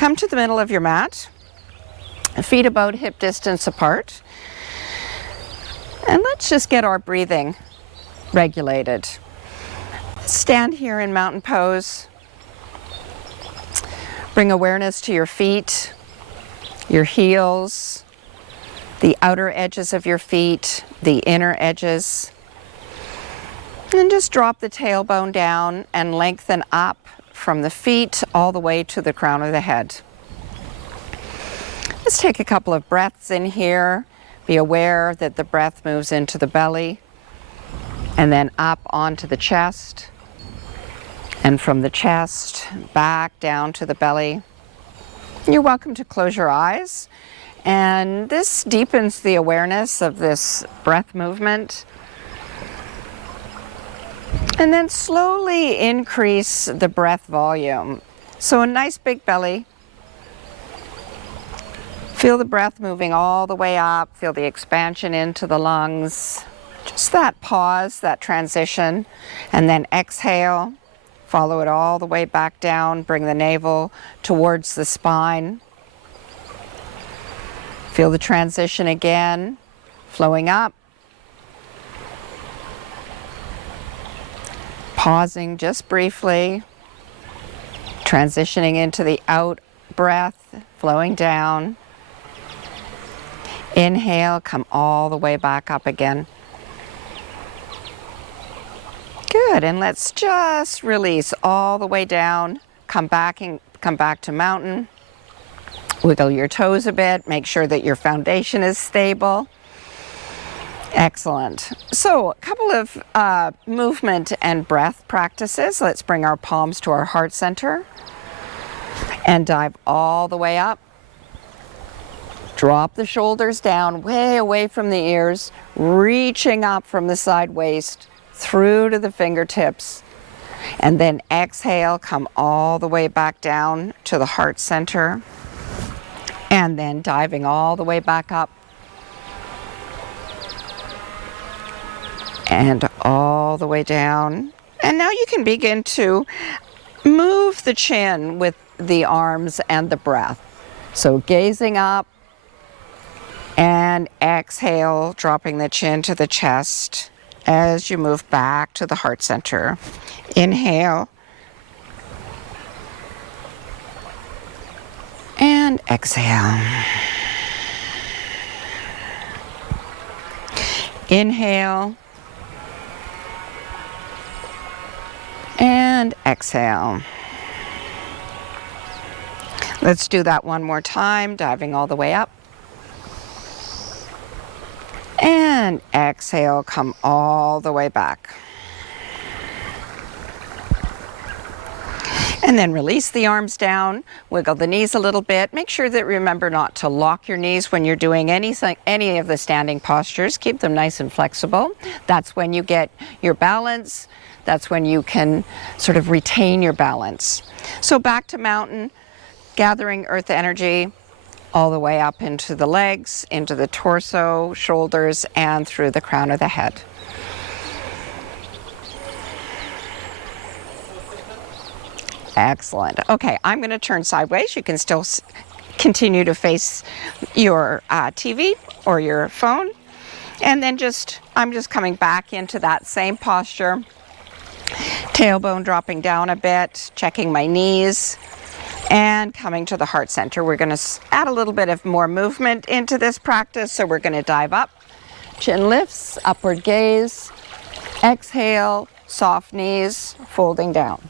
come to the middle of your mat, feet about hip distance apart, and let's just get our breathing regulated. Stand here in mountain pose. Bring awareness to your feet, your heels, the outer edges of your feet, the inner edges. And just drop the tailbone down and lengthen up from the feet all the way to the crown of the head. Let's take a couple of breaths in here. Be aware that the breath moves into the belly and then up onto the chest, and from the chest back down to the belly. You're welcome to close your eyes, and this deepens the awareness of this breath movement. And then slowly increase the breath volume. So a nice big belly. Feel the breath moving all the way up. Feel the expansion into the lungs. Just that pause, that transition. And then exhale. Follow it all the way back down. Bring the navel towards the spine. Feel the transition again. Flowing up. Pausing just briefly, transitioning into the out breath, flowing down. Inhale, come all the way back up again. Good, and let's just release all the way down. Come back to mountain. Wiggle your toes a bit, make sure that your foundation is stable. Excellent. So a couple of movement and breath practices. Let's bring our palms to our heart center and dive all the way up. Drop the shoulders down, way away from the ears, reaching up from the side waist through to the fingertips. And then exhale, come all the way back down to the heart center. And then diving all the way back up. And all the way down. And now you can begin to move the chin with the arms and the breath. So gazing up and exhale, dropping the chin to the chest as you move back to the heart center. Inhale. And exhale. Inhale. And exhale. Let's do that one more time, diving all the way up. And exhale, come all the way back. And then release the arms down, wiggle the knees a little bit. Make sure that remember not to lock your knees when you're doing any of the standing postures. Keep them nice and flexible. That's when you get your balance. That's when you can sort of retain your balance. So back to mountain, gathering earth energy all the way up into the legs, into the torso, shoulders, and through the crown of the head. Excellent. Okay, I'm going to turn sideways. You can still continue to face your TV or your phone. And then I'm just coming back into that same posture. Tailbone dropping down a bit, checking my knees, and coming to the heart center. We're going to add a little bit of more movement into this practice. So we're going to dive up, chin lifts, upward gaze, exhale, soft knees, folding down.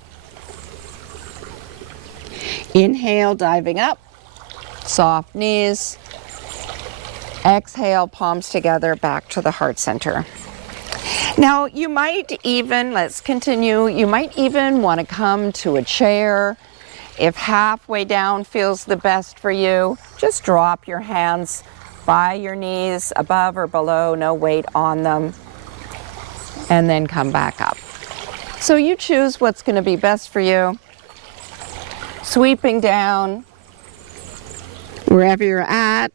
Inhale, diving up, soft knees. Exhale, palms together, back to the heart center. Now you might even, let's continue, you might even want to come to a chair. If halfway down feels the best for you, just drop your hands by your knees, above or below, no weight on them, and then come back up. So you choose what's going to be best for you. Sweeping down, wherever you're at,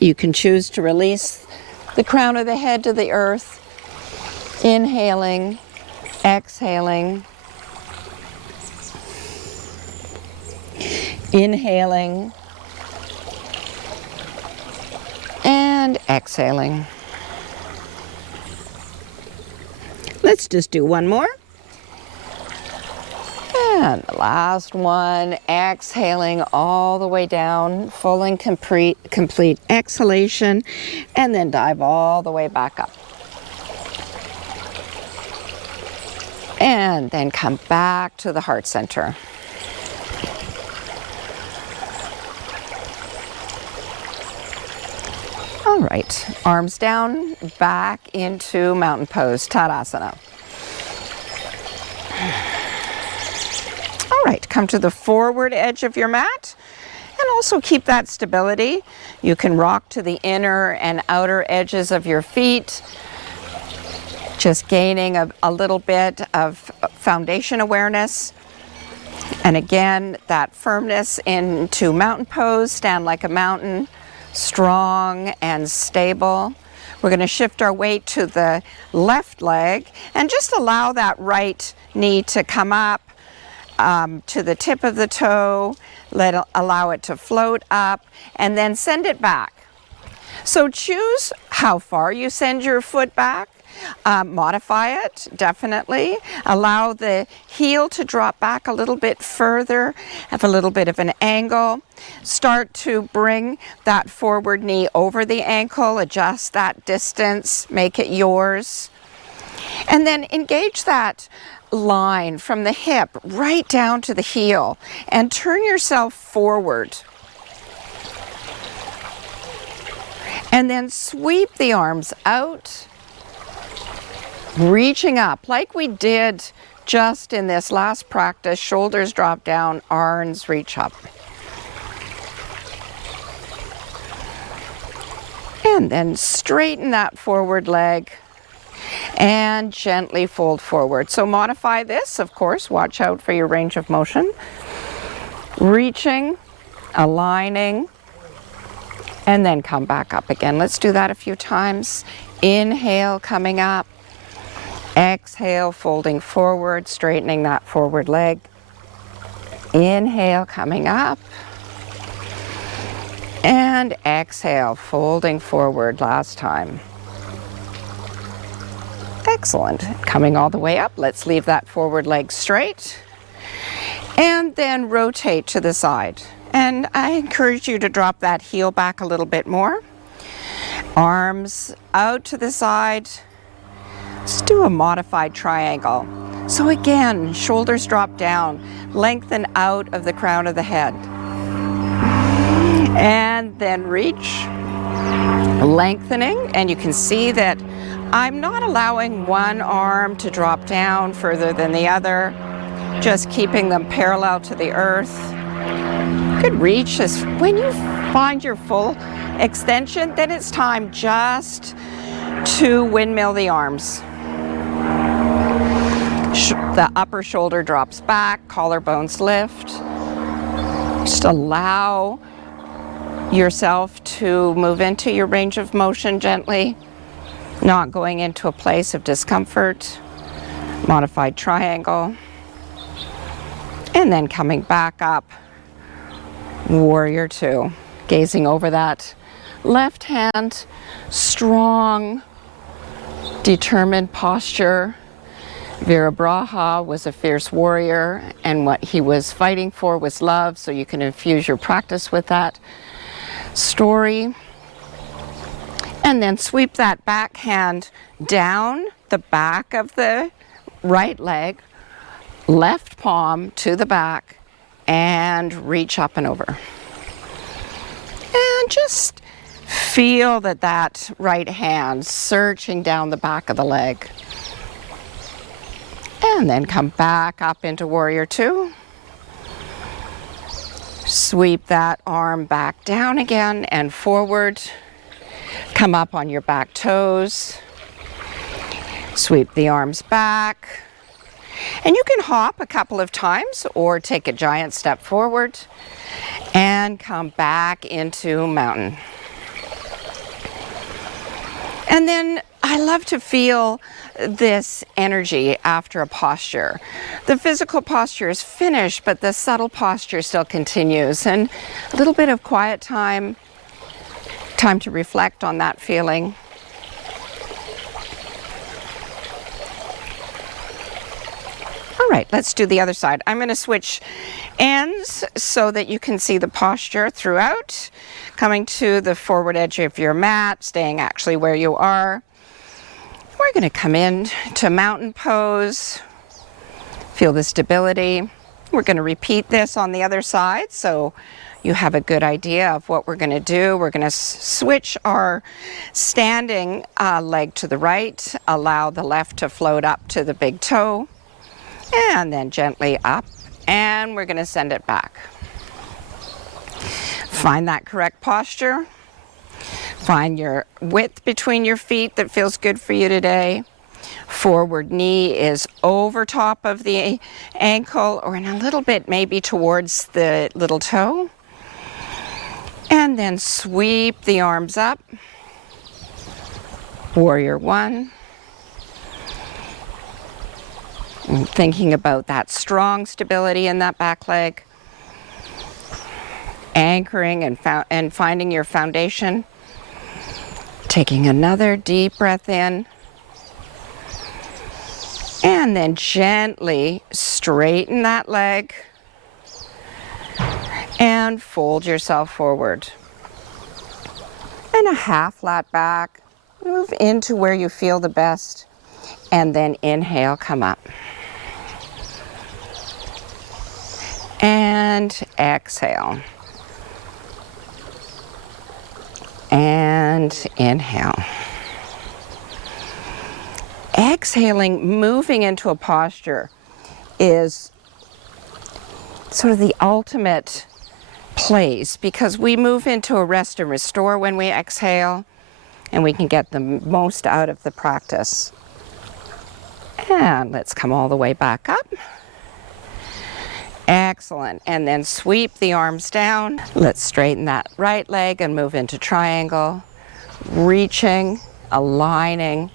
you can choose to release the crown of the head to the earth. Inhaling, exhaling. Inhaling and exhaling. Let's just do one more. And the last one, exhaling all the way down, full and complete exhalation, and then dive all the way back up. And then come back to the heart center. All right, arms down, back into mountain pose, Tadasana. All right, come to the forward edge of your mat and also keep that stability. You can rock to the inner and outer edges of your feet, just gaining a little bit of foundation awareness. And again, that firmness into mountain pose, stand like a mountain, strong and stable. We're going to shift our weight to the left leg and just allow that right knee to come up to the tip of the toe, allow it to float up, and then send it back. So choose how far you send your foot back. Modify it, definitely. Allow the heel to drop back a little bit further, have a little bit of an angle. Start to bring that forward knee over the ankle, adjust that distance, make it yours. And then engage that line from the hip right down to the heel and turn yourself forward. And then sweep the arms out, reaching up like we did just in this last practice. Shoulders drop down, arms reach up. And then straighten that forward leg and gently fold forward. So modify this, of course, watch out for your range of motion. Reaching, aligning, and then come back up again. Let's do that a few times. Inhale, coming up. Exhale, folding forward, straightening that forward leg. Inhale, coming up. And exhale, folding forward last time. Excellent. Coming all the way up. Let's leave that forward leg straight. And then rotate to the side. And I encourage you to drop that heel back a little bit more. Arms out to the side. Let's do a modified triangle. So again, shoulders drop down, lengthen out of the crown of the head. And then reach, lengthening, and you can see that I'm not allowing one arm to drop down further than the other, just keeping them parallel to the earth. Good reach is when you find your full extension, then it's time just to windmill the arms. The upper shoulder drops back, collarbones lift. Just allow yourself to move into your range of motion gently, not going into a place of discomfort. Modified triangle. And then coming back up, warrior two. Gazing over that left hand, strong, determined posture. Virabraha was a fierce warrior, and what he was fighting for was love, so you can infuse your practice with that story. And then sweep that back hand down the back of the right leg, left palm to the back, and reach up and over. And just feel that right hand searching down the back of the leg. And then come back up into warrior two. Sweep that arm back down again and forward. Come up on your back toes. Sweep the arms back. And you can hop a couple of times or take a giant step forward and come back into mountain. And then I love to feel this energy after a posture. The physical posture is finished, but the subtle posture still continues. And a little bit of quiet time to reflect on that feeling. All right, let's do the other side. I'm going to switch ends so that you can see the posture throughout. Coming to the forward edge of your mat, staying actually where you are. We're going to come in to mountain pose. Feel the stability. We're going to repeat this on the other side so you have a good idea of what we're going to do. We're going to switch our standing leg to the right, allow the left to float up to the big toe. And then gently up, and we're going to send it back. Find that correct posture. Find your width between your feet that feels good for you today. Forward knee is over top of the ankle or in a little bit maybe towards the little toe. And then sweep the arms up. Warrior one. And thinking about that strong stability in that back leg, anchoring and finding your foundation. Taking another deep breath in, and then gently straighten that leg and fold yourself forward. And a half flat back, move into where you feel the best, and then inhale, come up. And exhale. And inhale. Exhaling, moving into a posture is sort of the ultimate place because we move into a rest and restore when we exhale, and we can get the most out of the practice. And let's come all the way back up. Excellent. And then sweep the arms down. Let's straighten that right leg and move into triangle. Reaching, aligning,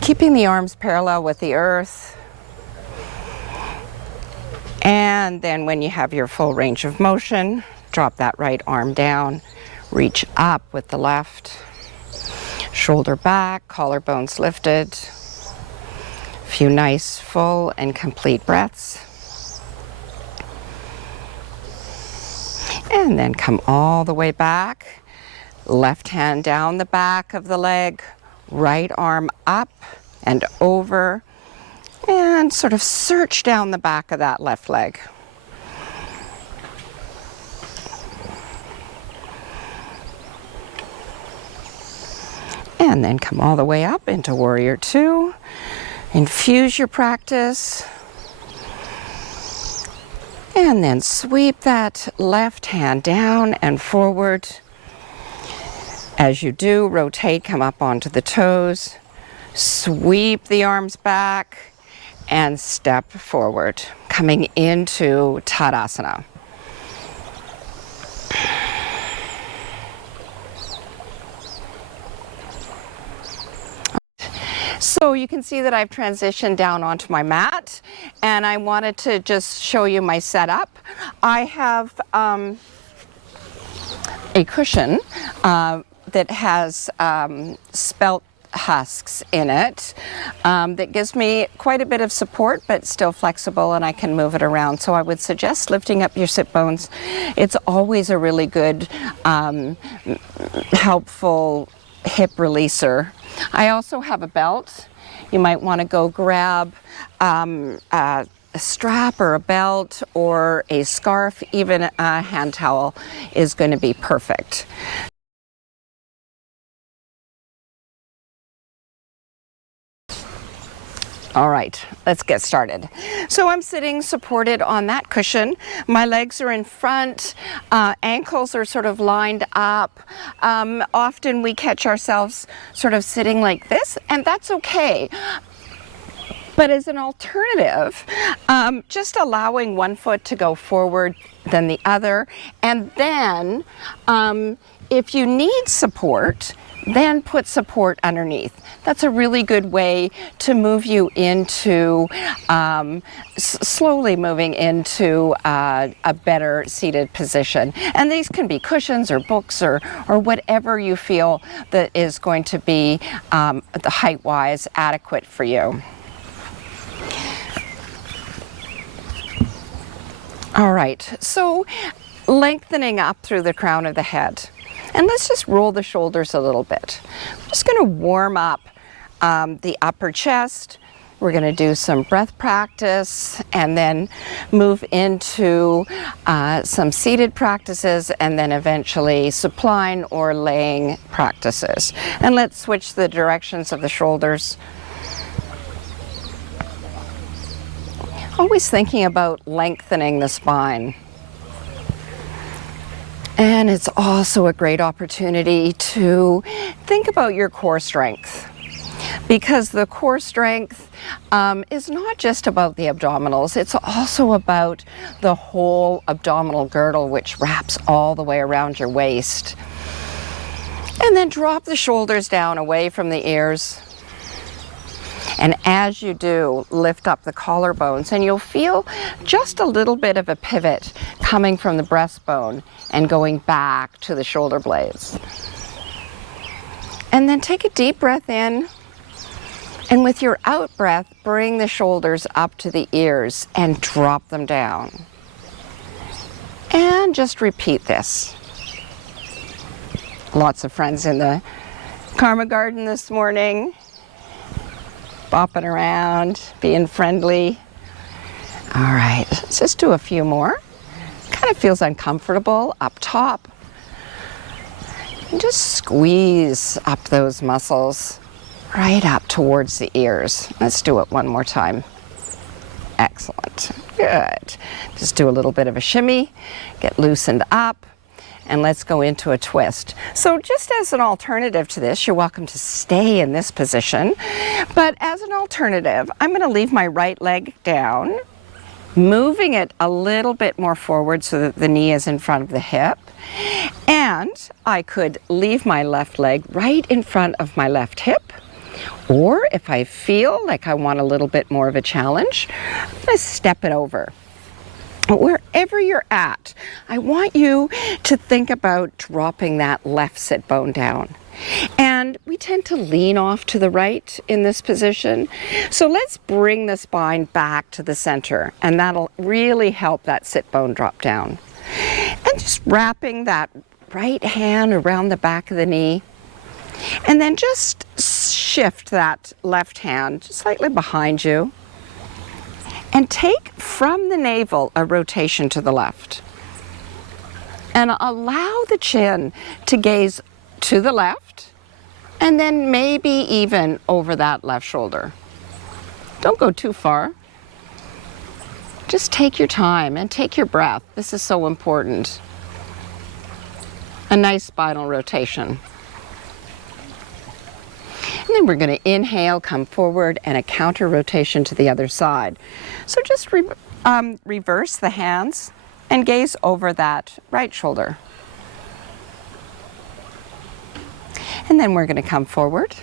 keeping the arms parallel with the earth. And then when you have your full range of motion, drop that right arm down. Reach up with the left. Shoulder back, collarbones lifted. A few nice, full, and complete breaths. And then come all the way back. Left hand down the back of the leg, right arm up and over, and sort of search down the back of that left leg. And then come all the way up into Warrior Two. Infuse your practice. And then sweep that left hand down and forward. As you do, rotate, come up onto the toes. Sweep the arms back and step forward, coming into Tadasana. So you can see that I've transitioned down onto my mat, and I wanted to just show you my setup. I have a cushion that has spelt husks in it that gives me quite a bit of support, but still flexible, and I can move it around. So I would suggest lifting up your sit bones. It's always a really good, helpful hip releaser. I also have a belt. You might want to go grab a strap or a belt or a scarf. Even a hand towel is going to be perfect. All right, let's get started. So I'm sitting supported on that cushion. My legs are in front, ankles are sort of lined up. Often we catch ourselves sort of sitting like this, and that's okay. But as an alternative, just allowing one foot to go forward, then the other, and then if you need support, then put support underneath. That's a really good way to move you into, slowly moving into a better seated position. And these can be cushions or books or whatever you feel that is going to be the height-wise adequate for you. All right, so lengthening up through the crown of the head. And let's just roll the shoulders a little bit. I'm just going to warm up the upper chest. We're going to do some breath practice and then move into some seated practices and then eventually supine or laying practices. And let's switch the directions of the shoulders. Always thinking about lengthening the spine. And it's also a great opportunity to think about your core strength, because the core strength is not just about the abdominals, it's also about the whole abdominal girdle, which wraps all the way around your waist. And then drop the shoulders down away from the ears. And as you do, lift up the collarbones, and you'll feel just a little bit of a pivot coming from the breastbone and going back to the shoulder blades. And then take a deep breath in, and with your out breath, bring the shoulders up to the ears and drop them down. And just repeat this. Lots of friends in the Karma Garden this morning, bopping around, being friendly. All right, let's just do a few more. Kind of feels uncomfortable up top. And just squeeze up those muscles right up towards the ears. Let's do it one more time. Excellent, good. Just do a little bit of a shimmy, get loosened up. And let's go into a twist. So just as an alternative to this, you're welcome to stay in this position. But as an alternative, I'm going to leave my right leg down, moving it a little bit more forward so that the knee is in front of the hip. And I could leave my left leg right in front of my left hip. Or if I feel like I want a little bit more of a challenge, I'm going to step it over. Wherever you're at, I want you to think about dropping that left sit bone down. And we tend to lean off to the right in this position. So let's bring the spine back to the center, and that'll really help that sit bone drop down. And just wrapping that right hand around the back of the knee. And then just shift that left hand slightly behind you. And take from the navel a rotation to the left. And allow the chin to gaze to the left, and then maybe even over that left shoulder. Don't go too far. Just take your time and take your breath. This is so important. A nice spinal rotation. And then we're going to inhale, come forward, and a counter rotation to the other side. So just reverse the hands and gaze over that right shoulder. And then we're going to come forward.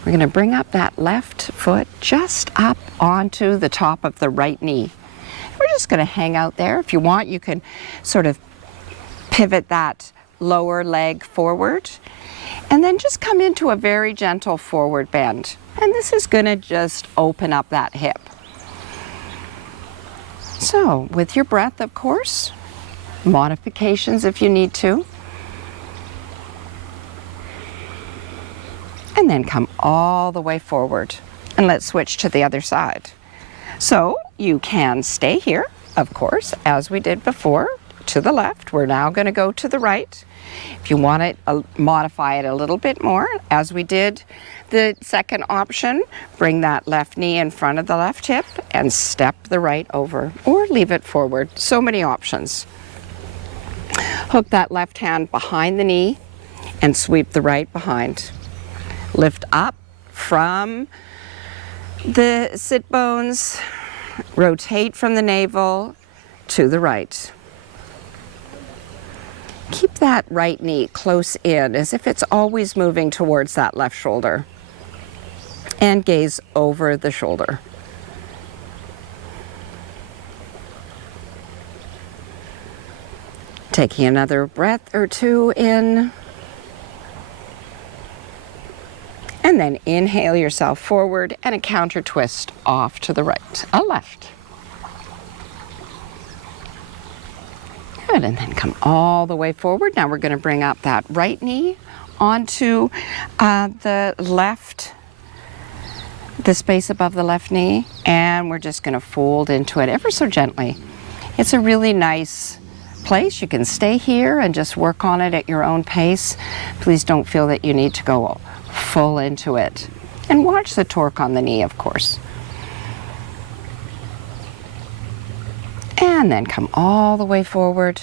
We're going to bring up that left foot just up onto the top of the right knee. We're just going to hang out there. If you want, you can sort of pivot that lower leg forward. And then just come into a very gentle forward bend. And this is going to just open up that hip. So, with your breath, of course, modifications if you need to. And then come all the way forward. And let's switch to the other side. So, you can stay here, of course, as we did before, to the left. We're now going to go to the right. If you want to modify it a little bit more, as we did the second option, bring that left knee in front of the left hip and step the right over, or leave it forward. So many options. Hook that left hand behind the knee and sweep the right behind. Lift up from the sit bones, rotate from the navel to the right. Keep that right knee close in as if it's always moving towards that left shoulder. And gaze over the shoulder. Taking another breath or two in. And then inhale yourself forward and a counter twist off to the right, a left. Good, and then come all the way forward. Now we're going to bring up that right knee onto the left, the space above the left knee, and we're just going to fold into it ever so gently. It's a really nice place. You can stay here and just work on it at your own pace. Please don't feel that you need to go full into it. And watch the torque on the knee, of course. And then come all the way forward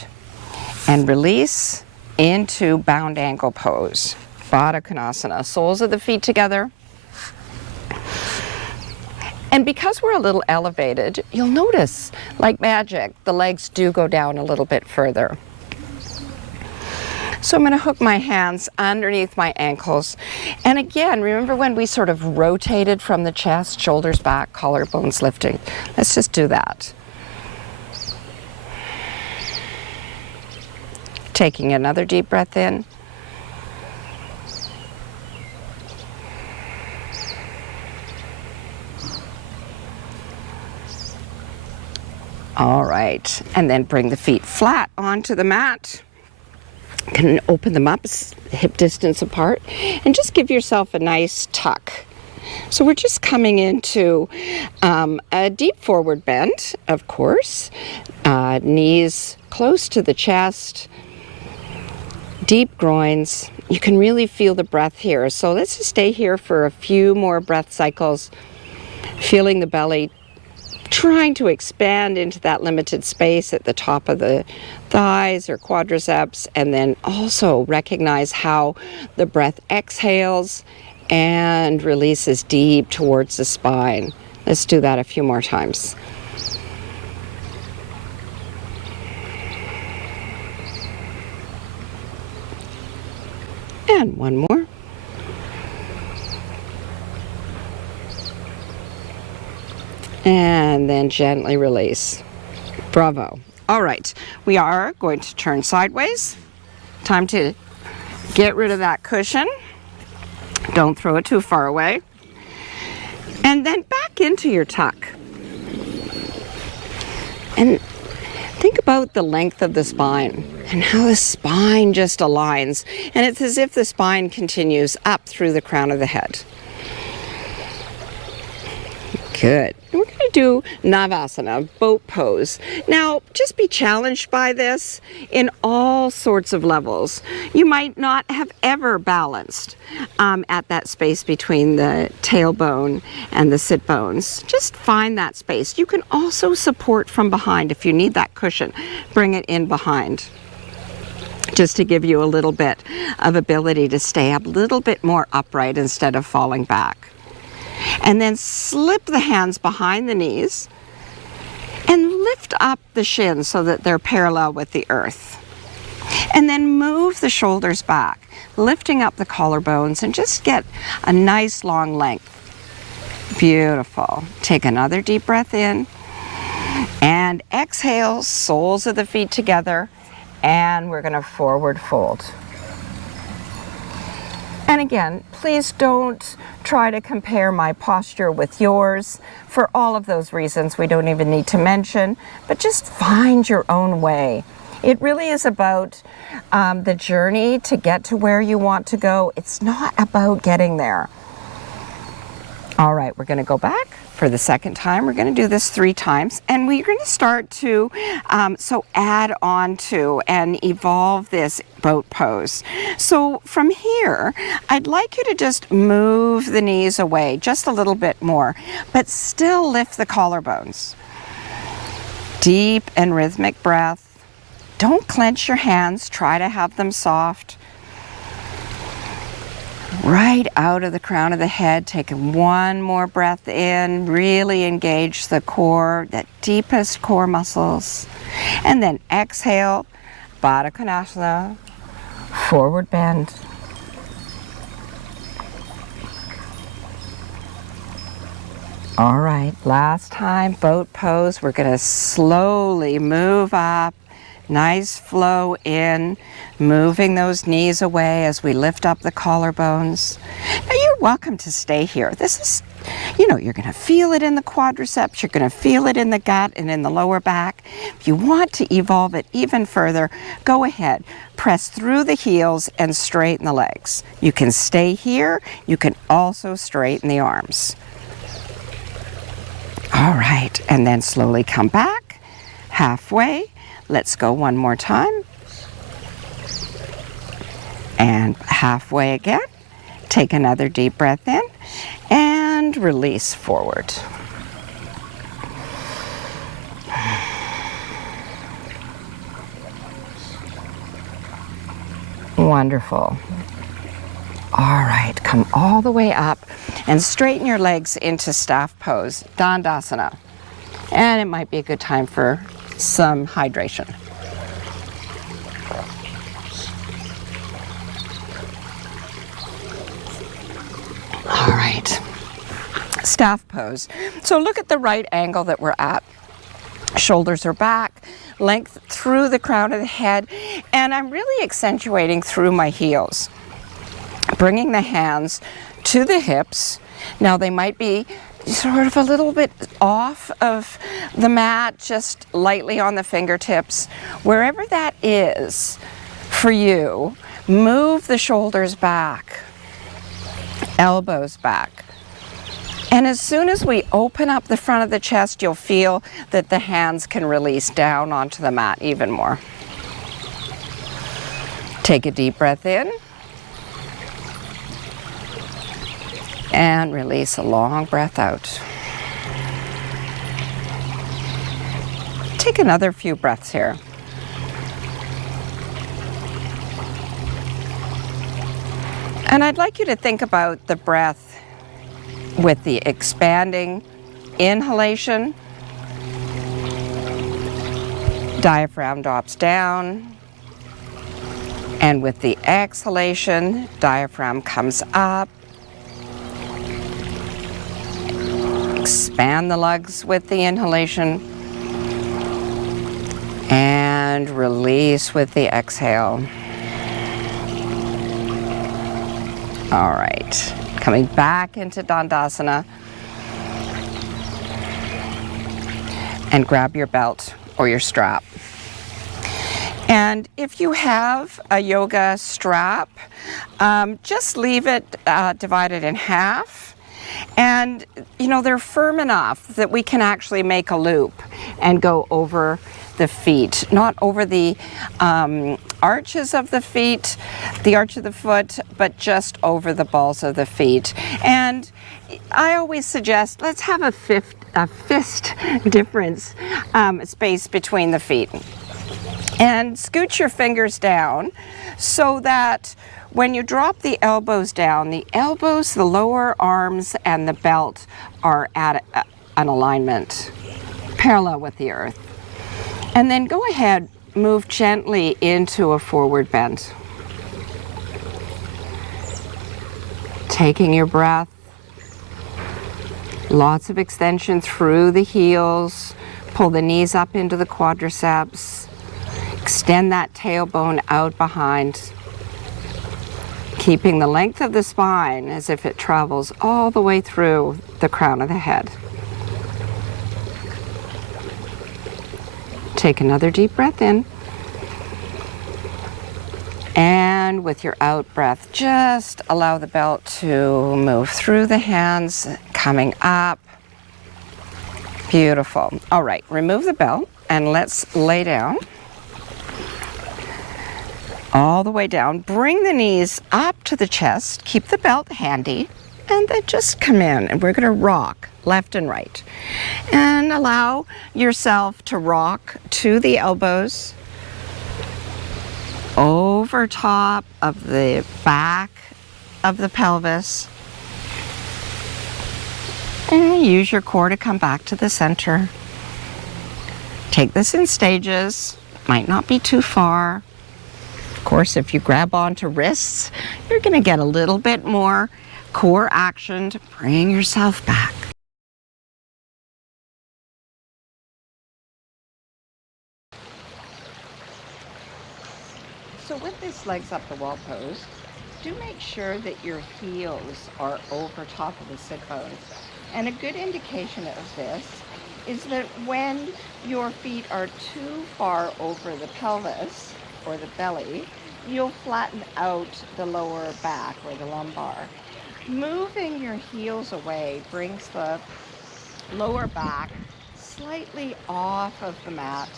and release into bound ankle pose. Baddha Konasana, soles of the feet together. And because we're a little elevated, you'll notice, like magic, the legs do go down a little bit further. So I'm going to hook my hands underneath my ankles. And again, remember when we sort of rotated from the chest, shoulders back, collarbones lifting? Let's just do that. Taking another deep breath in. All right, and then bring the feet flat onto the mat. You can open them up hip distance apart and just give yourself a nice tuck. So we're just coming into a deep forward bend, of course. Knees close to the chest, deep groins. You can really feel the breath here. So let's just stay here for a few more breath cycles, feeling the belly trying to expand into that limited space at the top of the thighs or quadriceps, and then also recognize how the breath exhales and releases deep towards the spine. Let's do that a few more times. And one more. And then gently release. Bravo. All right, we are going to turn sideways. Time to get rid of that cushion. Don't throw it too far away. And then back into your tuck. And think about the length of the spine and how the spine just aligns. And it's as if the spine continues up through the crown of the head. Good. And we're going to do Navasana, boat pose. Now, just be challenged by this in all sorts of levels. You might not have ever balanced at that space between the tailbone and the sit bones. Just find that space. You can also support from behind if you need that cushion. Bring it in behind, just to give you a little bit of ability to stay a little bit more upright instead of falling back. And then slip the hands behind the knees and lift up the shins so that they're parallel with the earth. And then move the shoulders back, lifting up the collarbones, and just get a nice long length. Beautiful. Take another deep breath in and exhale, soles of the feet together, and we're going to forward fold. And again, please don't try to compare my posture with yours. For all of those reasons we don't even need to mention, but just find your own way. It really is about the journey to get to where you want to go. It's not about getting there. All right, we're going to go back for the second time. We're going to do this 3 times, and we're going to start to add on to and evolve this boat pose. So from here, I'd like you to just move the knees away just a little bit more, but still lift the collarbones. Deep and rhythmic breath. Don't clench your hands. Try to have them soft. Right out of the crown of the head, taking one more breath in, really engage the core, that deepest core muscles. And then exhale Baddha Konasana, forward bend. All right, last time, boat pose. We're going to slowly move up. Nice flow in, moving those knees away as we lift up the collarbones. Now you're welcome to stay here. This is, you're going to feel it in the quadriceps, you're going to feel it in the gut and in the lower back. If you want to evolve it even further, go ahead. Press through the heels and straighten the legs. You can stay here. You can also straighten the arms. All right, and then slowly come back, halfway. Let's go one more time. And halfway again. Take another deep breath in and release forward. Wonderful. All right, come all the way up and straighten your legs into staff pose, Dandasana. And it might be a good time for some hydration. All right, staff pose. So look at the right angle that we're at. Shoulders are back, length through the crown of the head, and I'm really accentuating through my heels. Bringing the hands to the hips. Now they might be sort of a little bit off of the mat, just lightly on the fingertips. Wherever that is for you, move the shoulders back, elbows back. And as soon as we open up the front of the chest, you'll feel that the hands can release down onto the mat even more. Take a deep breath in. And release a long breath out. Take another few breaths here. And I'd like you to think about the breath with the expanding inhalation. Diaphragm drops down. And with the exhalation, diaphragm comes up. Expand the lungs with the inhalation and release with the exhale. All right, coming back into Dandasana and grab your belt or your strap. And if you have a yoga strap, just leave it divided in half. And, they're firm enough that we can actually make a loop and go over the feet, not over the arches of the feet, the arch of the foot, but just over the balls of the feet. And I always suggest, let's have a fist difference space between the feet. And scoot your fingers down so that when you drop the elbows down, the elbows, the lower arms, and the belt are at an alignment, parallel with the earth. And then go ahead, move gently into a forward bend. Taking your breath, lots of extension through the heels, pull the knees up into the quadriceps, extend that tailbone out behind. Keeping the length of the spine as if it travels all the way through the crown of the head. Take another deep breath in. And with your out breath, just allow the belt to move through the hands, coming up. Beautiful. All right, remove the belt and let's lay down. All the way down, bring the knees up to the chest, keep the belt handy, and then just come in and we're gonna rock left and right. And allow yourself to rock to the elbows, over top of the back of the pelvis. And use your core to come back to the center. Take this in stages, might not be too far. Of course, if you grab onto wrists, you're going to get a little bit more core action to bring yourself back. So with this legs up the wall pose, do make sure that your heels are over top of the sit bones. And a good indication of this is that when your feet are too far over the pelvis or the belly, you'll flatten out the lower back or the lumbar. Moving your heels away brings the lower back slightly off of the mat,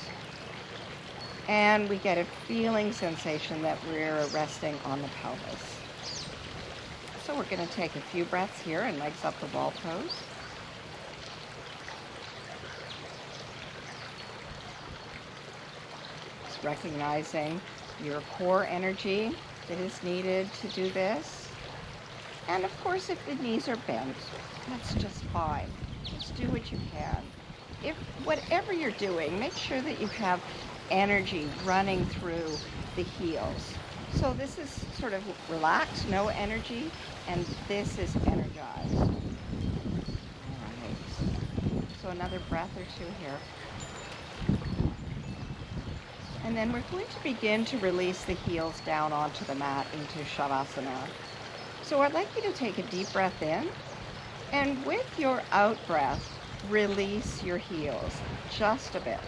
and we get a feeling sensation that we're resting on the pelvis. So we're going to take a few breaths here in legs up the wall pose. Just recognizing your core energy that is needed to do this. And of course, if the knees are bent, that's just fine. Just do what you can. If whatever you're doing, make sure that you have energy running through the heels. So this is sort of relaxed, no energy, and this is energized. All right. So another breath or two here. And then we're going to begin to release the heels down onto the mat into Shavasana. So I'd like you to take a deep breath in, and with your out breath, release your heels just a bit.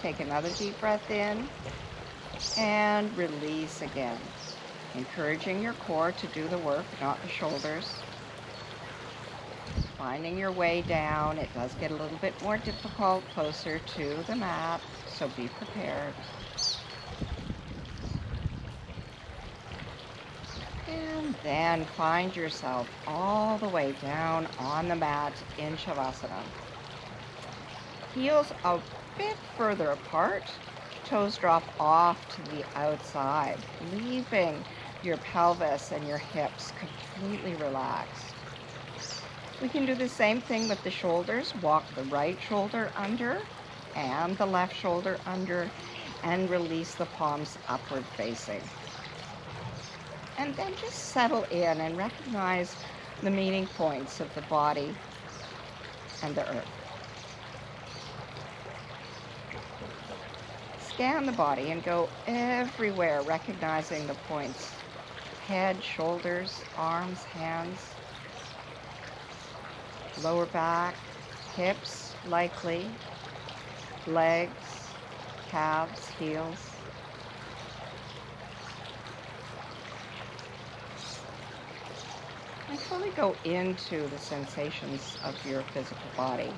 Take another deep breath in and release again, encouraging your core to do the work, not the shoulders. Finding your way down. It does get a little bit more difficult closer to the mat, so be prepared. And then find yourself all the way down on the mat in Shavasana. Heels a bit further apart, toes drop off to the outside, leaving your pelvis and your hips completely relaxed. We can do the same thing with the shoulders. Walk the right shoulder under and the left shoulder under, and release the palms upward facing. And then just settle in and recognize the meeting points of the body and the earth. Scan the body and go everywhere, recognizing the points. Head, shoulders, arms, hands, lower back, hips, likely, legs, calves, heels. And fully go into the sensations of your physical body.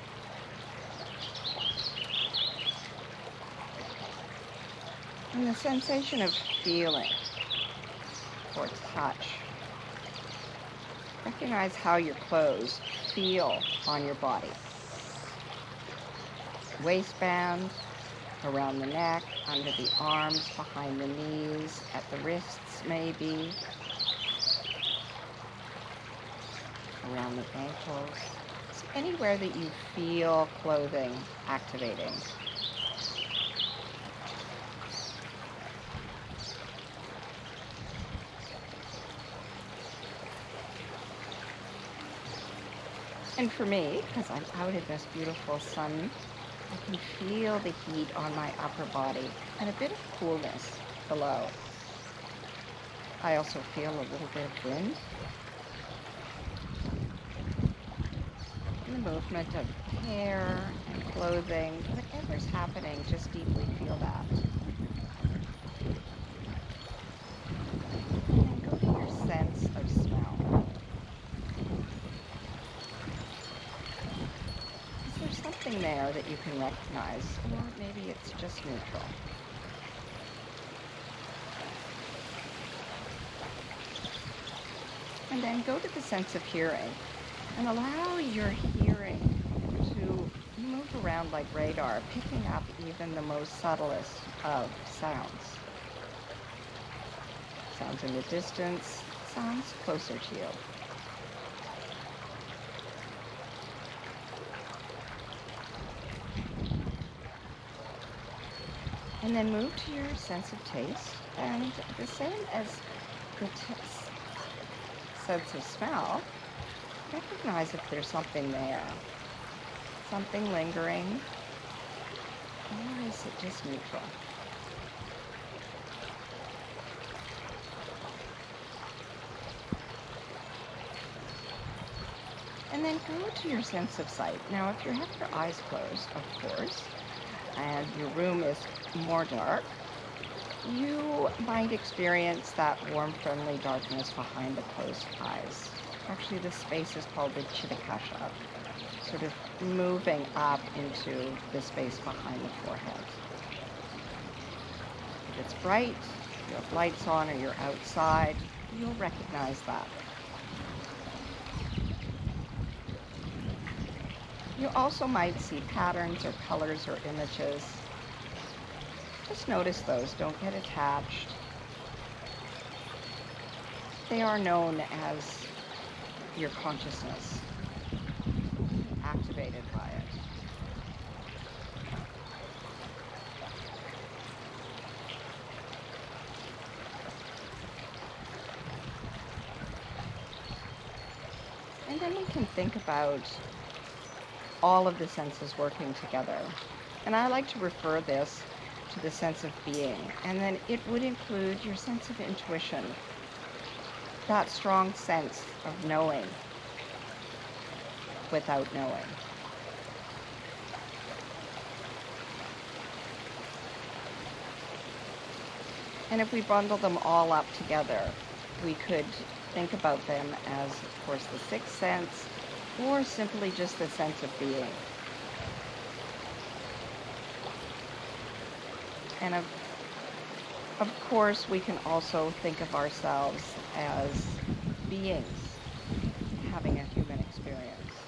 And the sensation of feeling or touch. Recognize how your clothes feel on your body. Waistband, around the neck, under the arms, behind the knees, at the wrists maybe, around the ankles. It's anywhere that you feel clothing activating. And for me, because I'm out in this beautiful sun, I can feel the heat on my upper body and a bit of coolness below. I also feel a little bit of wind. And the movement of hair and clothing, whatever's happening, just deeply feel that. And then go to your sense of smell. Is there something there that you can recognize, or maybe it's just neutral? And then go to the sense of hearing and allow your hearing to move around like radar, picking up even the most subtlest of sounds. Sounds in the distance, sounds closer to you. And then move to your sense of taste. And the same as the sense of smell, recognize if there's something there, something lingering, or is it just neutral? And then go to your sense of sight. Now, if you have your eyes closed, of course, and your room is more dark, you might experience that warm, friendly darkness behind the closed eyes. Actually, this space is called the Chitakasha, sort of moving up into the space behind the forehead. If it's bright, you have lights on, or you're outside, you'll recognize that. You also might see patterns or colors or images. Just notice those. Don't get attached. They are known as your consciousness, activated by it. And then we can think about all of the senses working together. And I like to refer this to the sense of being. And then it would include your sense of intuition, that strong sense of knowing without knowing. And if we bundle them all up together, we could think about them as, of course, the sixth sense, or simply just the sense of being. And of course, we can also think of ourselves as beings having a human experience.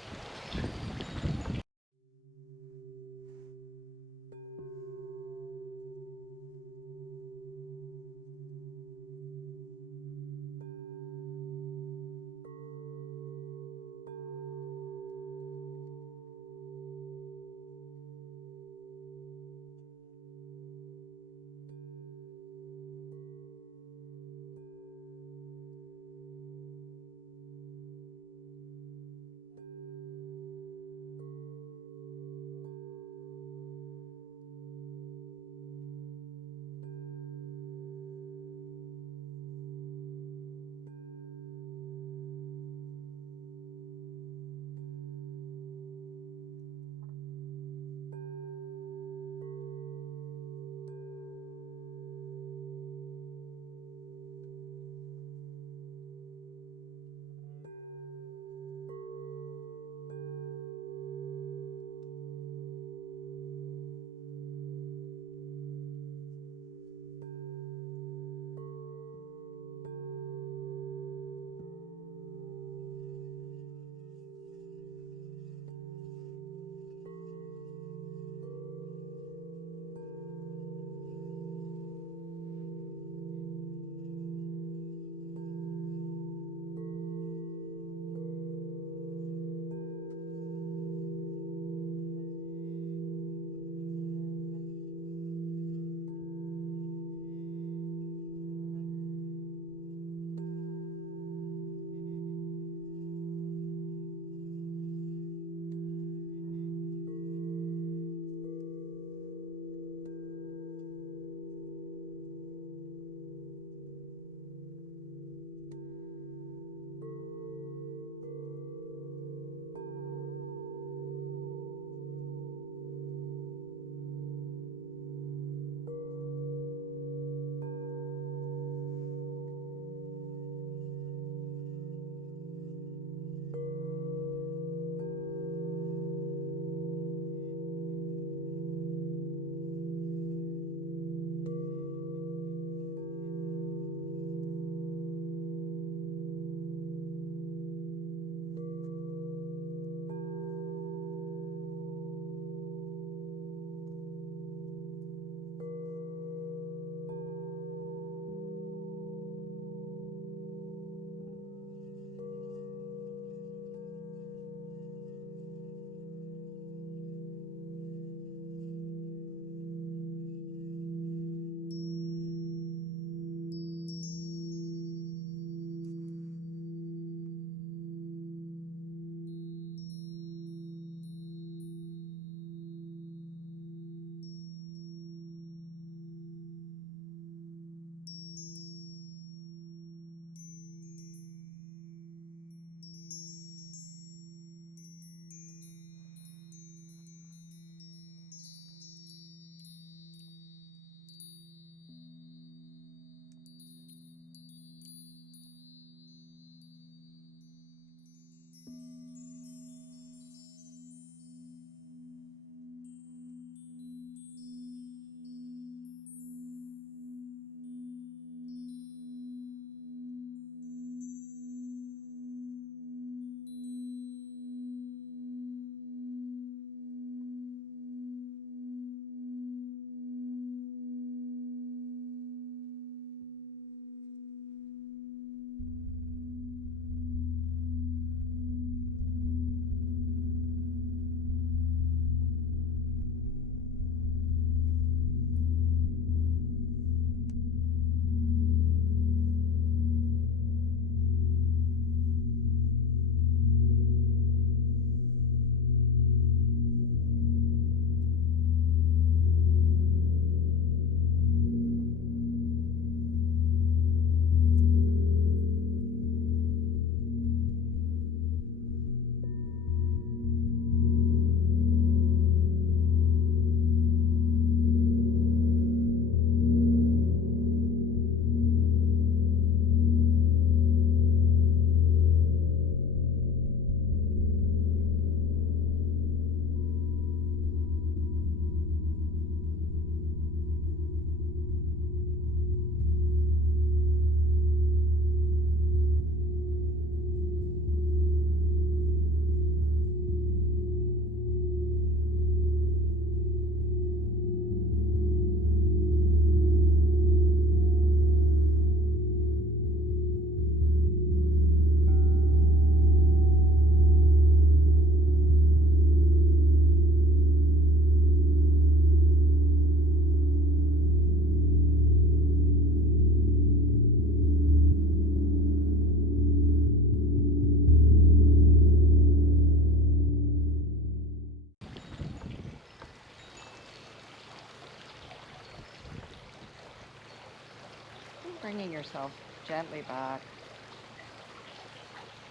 yourself gently back.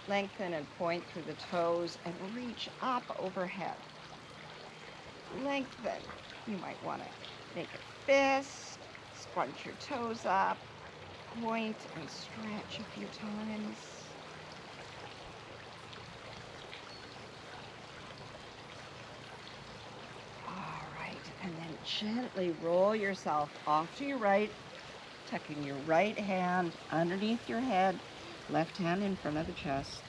Lengthen and point through the toes and reach up overhead. Lengthen. You might want to make a fist, scrunch your toes up, point and stretch a few times. All right, and then gently roll yourself off to your right, tucking your right hand underneath your head, left hand in front of the chest.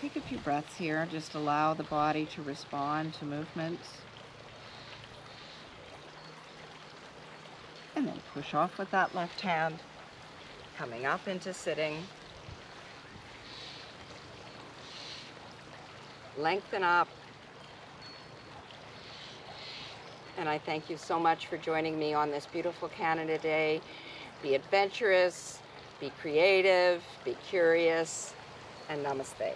Take a few breaths here. Just allow the body to respond to movements. And then push off with that left hand, coming up into sitting. Lengthen up. And I thank you so much for joining me on this beautiful Canada Day. Be adventurous, be creative, be curious, and namaste.